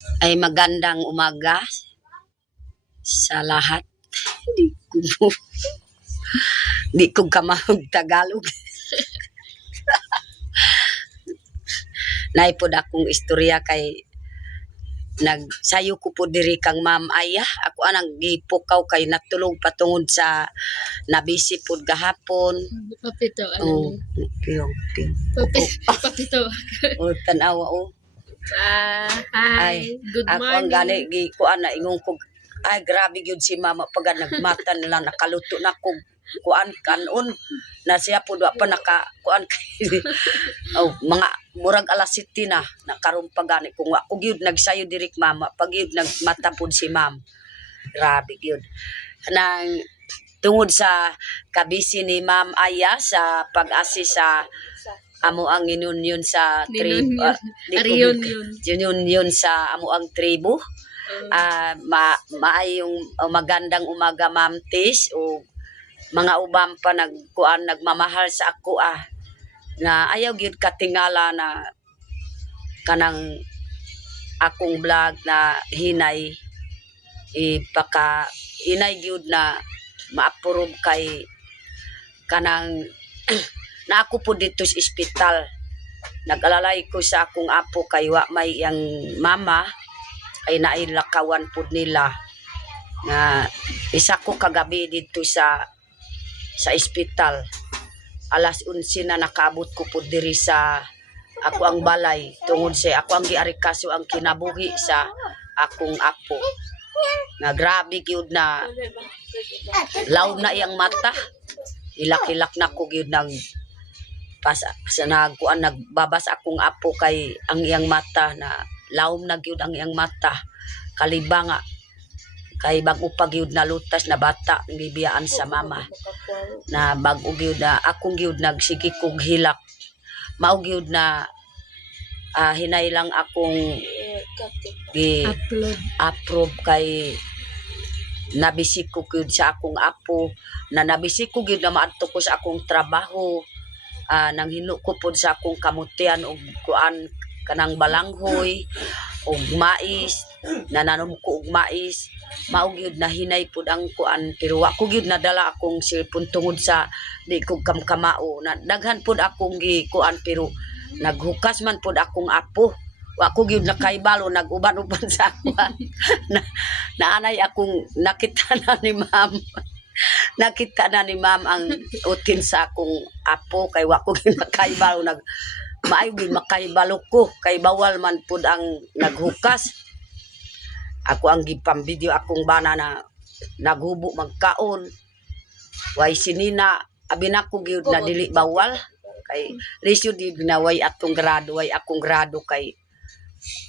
Ay magandang umaga sa lahat. Di ko, di ko kamahog Tagalog. Naipod akong istorya kay nagsayo ko po diri kang Ma'am Aya. Ako anang gipukaw kay natulog patungod sa nabisi pod gahapon. Papito, Oh, piyong. papito. Oh, tanawa oh. Hi, good Ako ang gani morning. gi kuan na ingong ko. Ay grabe gyud si mama pag nagmata nila nakaluto na ko kuan kanon na siya pud wa pa naka kuan kay oh mga murag alas 7 na nakaron pa gani kung wa ko gyud nagsayo dirik mama pag gyud nagmata pud si ma'am. Grabe gyud. Nang tungod sa kabisi ni Ma'am Aya sa pag-assist sa amo ang inunion sa tribu reunion sa amo ang tribu. Maayong magandang umaga Ma'am Tis o mga ubang pa nagkuan nagmamahal sa ako na ayaw gyud katingala na kanang akong vlog na hinay ipaka hinay gyud na ma-approve kay kanang na ako po dito sa ospital. Nag-alalay ko sa akong apo kay wa may yang mama ay nailakawan po nila nga isa ko kagabi dito sa ospital. Alas 11 na nakaabot ko po diri sa ako ang balay tungod sa ako ang giarikaso ang kinabuhi sa akong apo. Nga grabe gyud na law na iyang mata. Ilak-ilak na ko gyud nag sa nagkuan nagbabas akong apo kay ang iyang mata na lawom na gyud ang iyang mata. Kaliba nga kay bag-o pa gyud na lutas na bata bibiyaan sa mama na bag-o gyud na akong gyud nagsige kog hilak mao gyud na hinay lang akong approve kay nabisi ko gyud sa akong apo na nabisi ko gyud na maadto ko sa akong trabaho. Nang hino ko pod sa akong kamutian og kuan kanang balanghoy og mais nananom ko og mais mao gyud na hinay pod ang kuan pero wa ko gyud nadala akong cellphone tungod sa di ko kamkamao na daghan pod akong gi kuan pero naghukas man pod akong apo wa ko gyud nakaibalo naguban-uban sa ako naanay akong nakita na ni ma'am. Nakita na ni ma'am ang utin sa akong apo kay wa ko gyud makaibalo maayo gyud makaibalo ko kay bawal man pud ang naghukas. Ako ang gipambideo akong bana na naghubo magkaon. Way sinina abi na ko gyud na dili bawal kay resyo di ginaway atong grado way akong grado kay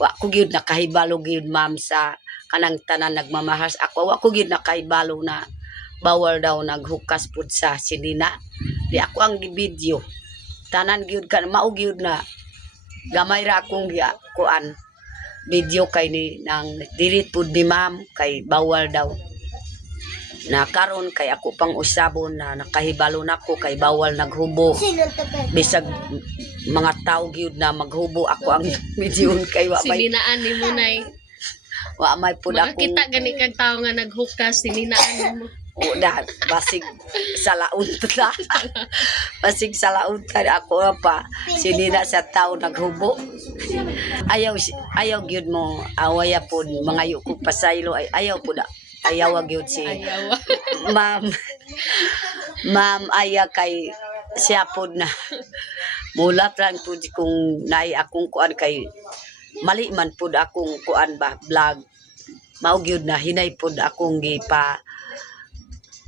wa ko gyud nakahibalo gyud ma'am sa kanang tanan nagmamahal ako wa ko gyud nakahibalo na bawal daw naghukas pud sa sinina. Di ako ang gibideo tanan gyud kan mao gyud na gamay ra akong kuan video kay ni nang delete pud ni ma'am kay bawal daw na karon kay ako pang usabon na nakahibalo nako kay bawal naghubo bisag mga tao gyud na maghubo ako ang video kay wa may Sininaan ni mo nay. wa may pud akong Makakita gani kag tao nga naghukas, sininaan mo. o da basig salaon ta basig salaon ta ako pa sinina sa tao naghubo ayaw gyud mo awaya pud mga ko pasaylo ay ayaw pud ayaw gyud si Ayaw. ma'am Aya kay siya pud na mulat lang pud kung naay akong kuan kay mali man pud akong kuan ba vlog mao gyud na hinay pud akong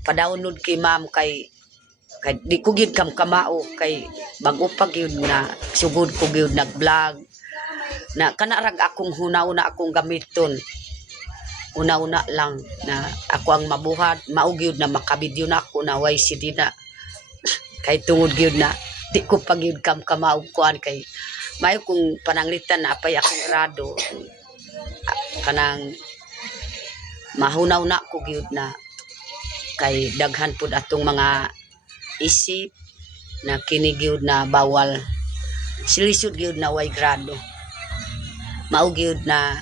pa-download kay ma'am kay di ko gyud kamao kay bag-o pa gyud na sugod ko gyud nag-vlog na kanarag akong hunaw-una akong gamiton una-una lang na ako ang mabuhat mao gyud na makabidyo na ako na way sidina kay tungod gyud na di ko pa gyud kamao kuan kay mayo kung pananglitan na apay akong grado kanang mahunaw na ko gyud na kay daghan pud atong mga isip na kini gyud na bawal silisod gyud na way grado mao gyud na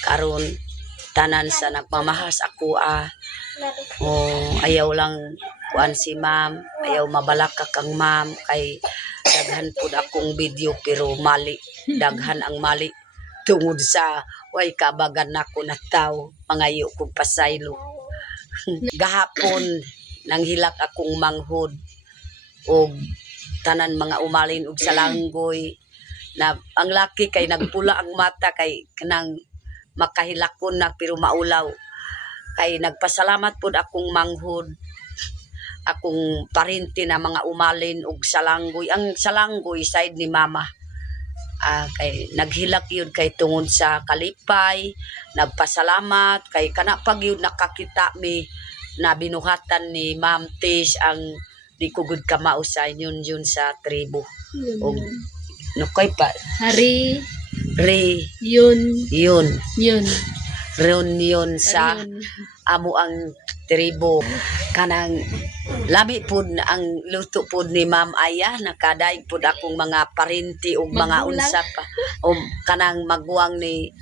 karon tanan sa nagmamahal sa ako ayaw lang kuan si ma'am, ayaw mabalaka kang ma'am kay daghan pud akong video pero mali, daghan ang mali tungod sa way kabagan nako na tao, mangayo kog pasaylo. Gahapon nanghilak akong manghod og tanan mga umalin og salanggoy na ang laki kay nagpula ang mata kay kanang makahilakon na pero maulaw. Kay nagpasalamat pud akong manghod, akong parinti na mga umalin og salanggoy. Ang salanggoy side ni mama. Kay naghilak yun kay tungod sa kalipay, nagpasalamat kay kana pag yun nakakita mi na binuhatan ni Ma'am Tish ang di ko gud kamao sa yun sa tribo. Og nukay pa Hari, yun yun. reunion sa Ayun. amo ang tribo kanang lami pud ang luto pud ni Ma'am Aya, nakadaig pud akong mga parinti ug mga Magulang. unsa pa o kanang magulang ni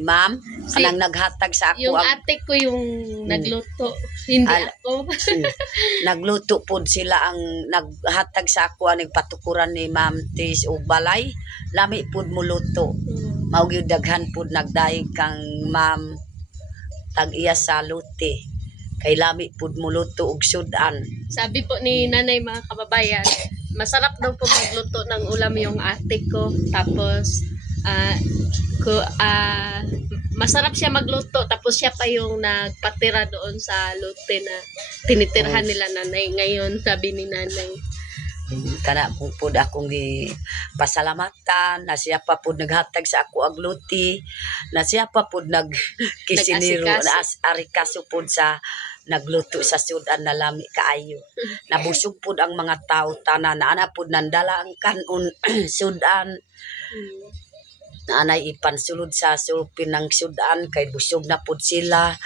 Ma'am kanang naghatag sa ako Yung ang ate ko yung nagluto. Hindi ako. nagluto pud sila ang naghatag sa ako ang nagpatukuran ni Ma'am Tish og balay, lami pud mo luto. Mao gyud daghan pud nagdaig kang ma'am tag iya sa luti kay lami pud muluto og sudan. Sabi po ni nanay mga kababayan, masarap daw po magluto ng ulam yung ate ko. Tapos, masarap siya magluto. Tapos siya pa yung nagpatira doon sa lute na tinitirhan nila nanay. Ngayon, sabi ni nanay, Kana pud akong pasalamatan na siya pa pud naghatag sa ako ag luti, na siya pa pud nagkisiniro Nag-asikaso. na arikaso pud sa nagluto sa sudan na lami kaayo. Nabusog pud ang mga tao tanan, ana pud nandala ang kanon sudan. Naanay ipansulod sa sulpin ng sudan kay busog na pud sila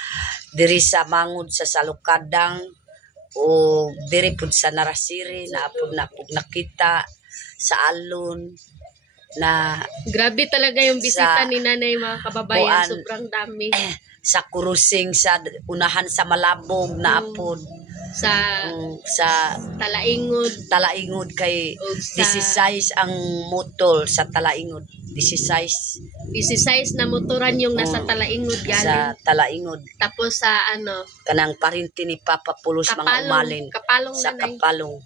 diri sa mangod sa salukadang o diri pud sa Narasiri na pud nakita sa alon na grabe talaga yung bisita Sa- ni nanay mga kababayan. Kuan. Sobrang dami. sa kurusing sa unahan sa Malabog na apod Sa sa Talaingod. Talaingod kay O sa 16 ang motol sa Talaingod, 16 16 na motoran yung nasa Talaingod sa galing. Talaingod Tapos sa kanang parinti ni Papa Pulos mga umalin Kapalong sa nanay. Kapalong.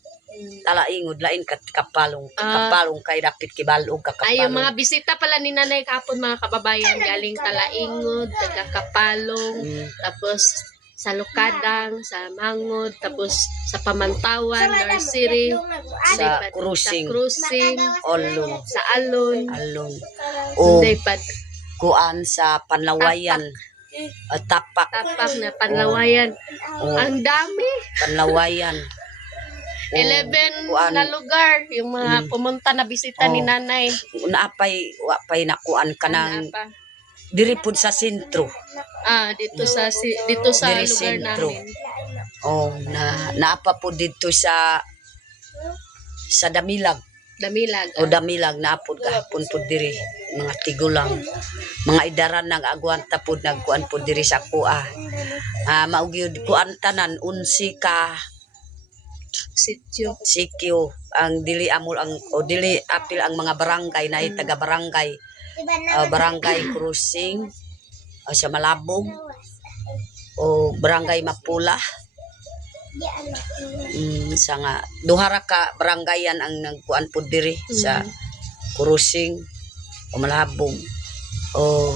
Talaingod lain kat Kapalong. Ah. Kapalong kay dapit kibalog ka Ay, yung Kapalong. mga bisita pala ni nanay kapon mga kababayan galing Talaingod, taga Kapalong, tapos sa Lukadang, sa Mangod, tapos sa Pamantawan, Narasiri, Sa Daypad, Krusing. sa Krusing, Olong, sa Alon, along. O Daypad, kuan sa Panlawayan. Tapak. Tapak na Panlawayan. O Ang dami. Panlawayan. O, 11 kuan, na lugar yung mga pumunta na bisita ni nanay. naapay wapay na kuan kanang Ano pa? diri pud sa sentro. Dito sa Diri lugar sentro. namin. Naapa po dito sa Damilag. Damilag. O Damilag naapod gahapon po diri mga tigulang mga idaran nang agwanta po nagkuan po diri sa kuha. Maugyud kuan tanan 11 ka Sityo. sikyo ang dili amol ang o dili apil ang mga barangay na taga barangay barangay Krusing sa Malabog o barangay Mapula. Sa nga duha ka barangayan ang nagkuan po diri sa Krusing o Malabog o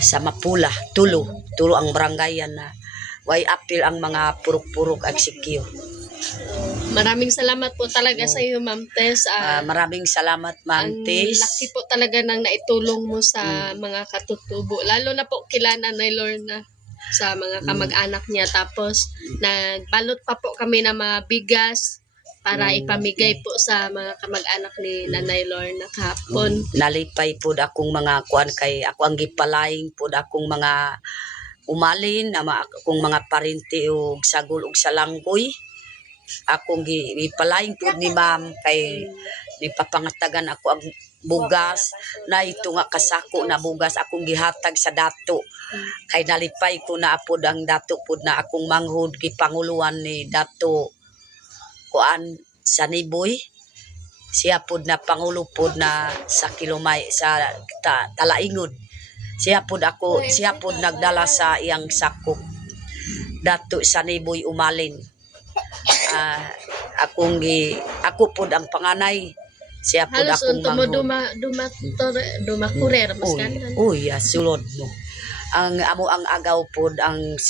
sa Mapula, tulo ang barangayan na way apil ang mga purok-purok ag sikyo. Maraming salamat po talaga sa iyo, Ma'am Tess. Maraming salamat, Ma'am Tis. Ang laki po talaga ng naitulong mo sa mga katutubo. Lalo na po kila Nanay Lorna sa mga kamag-anak niya. Tapos, nagbalot pa po kami ng mga bigas para ipamigay po sa mga kamag-anak ni Nanay Lorna kahapon. Nalipay pud akong mga kuan kay ako ang gipalaing pud akong mga umalin na akong mga parinti og sagol og salanggoy. Akong gipalaing pud ni Ma'am kay nipapangatagan ako ang bugas na ito nga kasako na bugas akong gihatag sa dato. Kay nalipay ko na apod ang dato pud na akong manghud gipanguluan ni dato kuan sa Niboy. Siya pud na pangulo pud na sa Kilomay sa Talaingod. Siya pud nagdala sa iyang sakop dato sa Niboy umalin. Ako pud ang panganay. Siya pud Halos akong unto mo manghod. dumakurer mas kanan. Uy, sulod mo. Ang agaw pod ang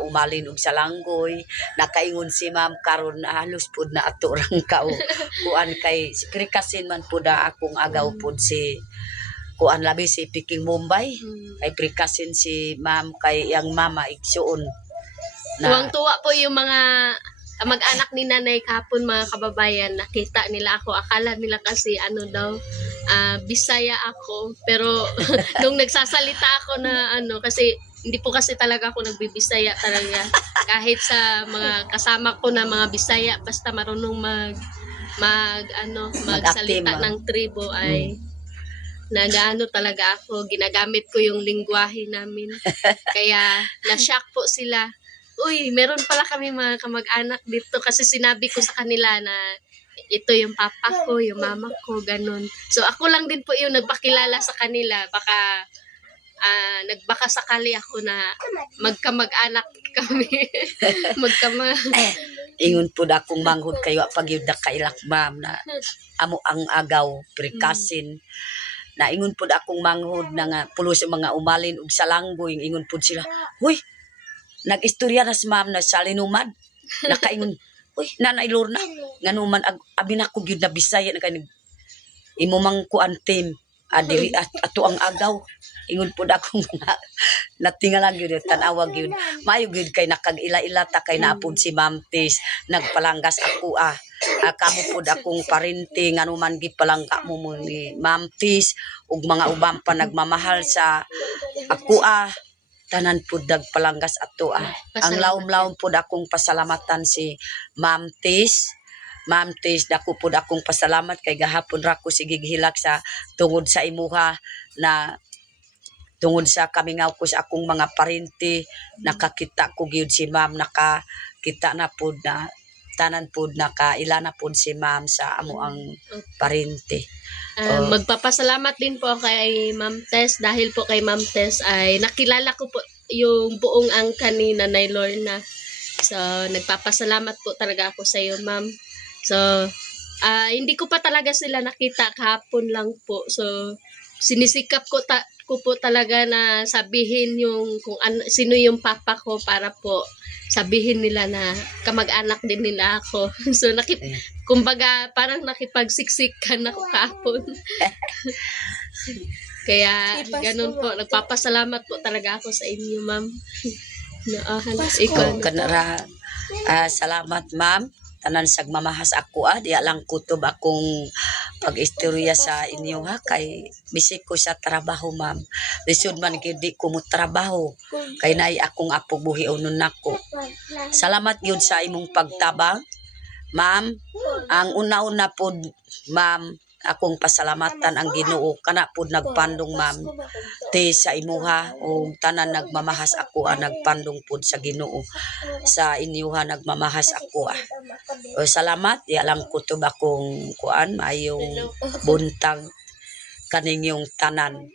umalin og salanggoy nakaingon si ma'am karon halos pod na ato rang kuan kay prikasin man pod akong agaw pod si kuan labi si Piking Bombay kay prikasin si ma'am kay yang mama igsuon na Tuwang-tuwa po yung mga mag-anak ni nanay kahapon, mga kababayan, nakita nila ako. Akala nila kasi Bisaya ako. Pero nung nagsasalita ako na kasi hindi po kasi talaga ako nagbibisaya talaga. Kahit sa mga kasama ko na mga Bisaya, basta marunong magsalita ng tribo ay nagaano talaga ako. Ginagamit ko yung lingwahe namin. Kaya na-shock po sila. Uy, meron pala kami mga kamag-anak dito kasi sinabi ko sa kanila na ito yung papa ko, yung mama ko, ganun. So ako lang din po yung nagpakilala sa kanila. Baka nagbaka sakali ako na magkamag-anak kami. ingon pud akong manghud kayo pag yun na kailak ma'am na amo ang agaw prikasin na ingon pud akong manghud na nga pulos mga umalin og salanggoy ingon pud sila huy nag-istorya na si ma'am na sa linumad nakaingon uy nanay Lorna nganuman abi na ko gyud na Bisaya na kay imo mang kuan team diri ato ang agaw ingon pud akong natingalan gyud tan-awa gyud maayo gyud kay nakag-ila-ila ta kay naapod si Ma'am Tis nagpalanggas ako kamo pud akong parente nganuman gipalangga mo ni Ma'am Tis ug mga uban pa nagmamahal sa ako tanan pud nagpalanggas ato ang lawom-lawom pud akong pasalamatan si Ma'am Tis. Ma'am Tis, dako pud akong pasalamat kay gahapon ra ko sige gihilak sa tungod sa imuha na tungod sa kamingaw ko sa akong mga parente nakakita ko gyud si Ma'am nakakita na pud na tanan pud nakaila na pud si Ma'am sa amo ang parente. Magpapasalamat din po kay Ma'am Tess dahil po kay Ma'am Tess ay nakilala ko po yung buong angkan ni Nanay Lorna. So, nagpapasalamat po talaga ako sa iyo, Ma'am. So, hindi ko pa talaga sila nakita kahapon lang po. So, sinisikap ko po talaga na sabihin yung sino yung papa ko para po sabihin nila na kamag-anak din nila ako. So, kumbaga, parang nakipagsiksikan ako kahapon. Kaya, ganun po. Nagpapasalamat po talaga ako sa inyo, Ma'am. Salamat, Ma'am. Tanan sag mamahas ako diya lang kutob akong pag-istorya sa inyo kay bisik ko sa trabaho ma'am lisod man gyud di ko mo trabaho kay naay akong apo buhi unon nako salamat gyud sa imong pagtabang ma'am ang una-una pod ma'am akong pasalamatan ang Ginoo kana pud nagpandong Ma'am Tis sa imuha o tanan nagmamahas ako nagpandong pud sa Ginoo sa inyuha nagmamahas ako salamat ya lang kutob akong kuan maayong buntag kaninyong tanan.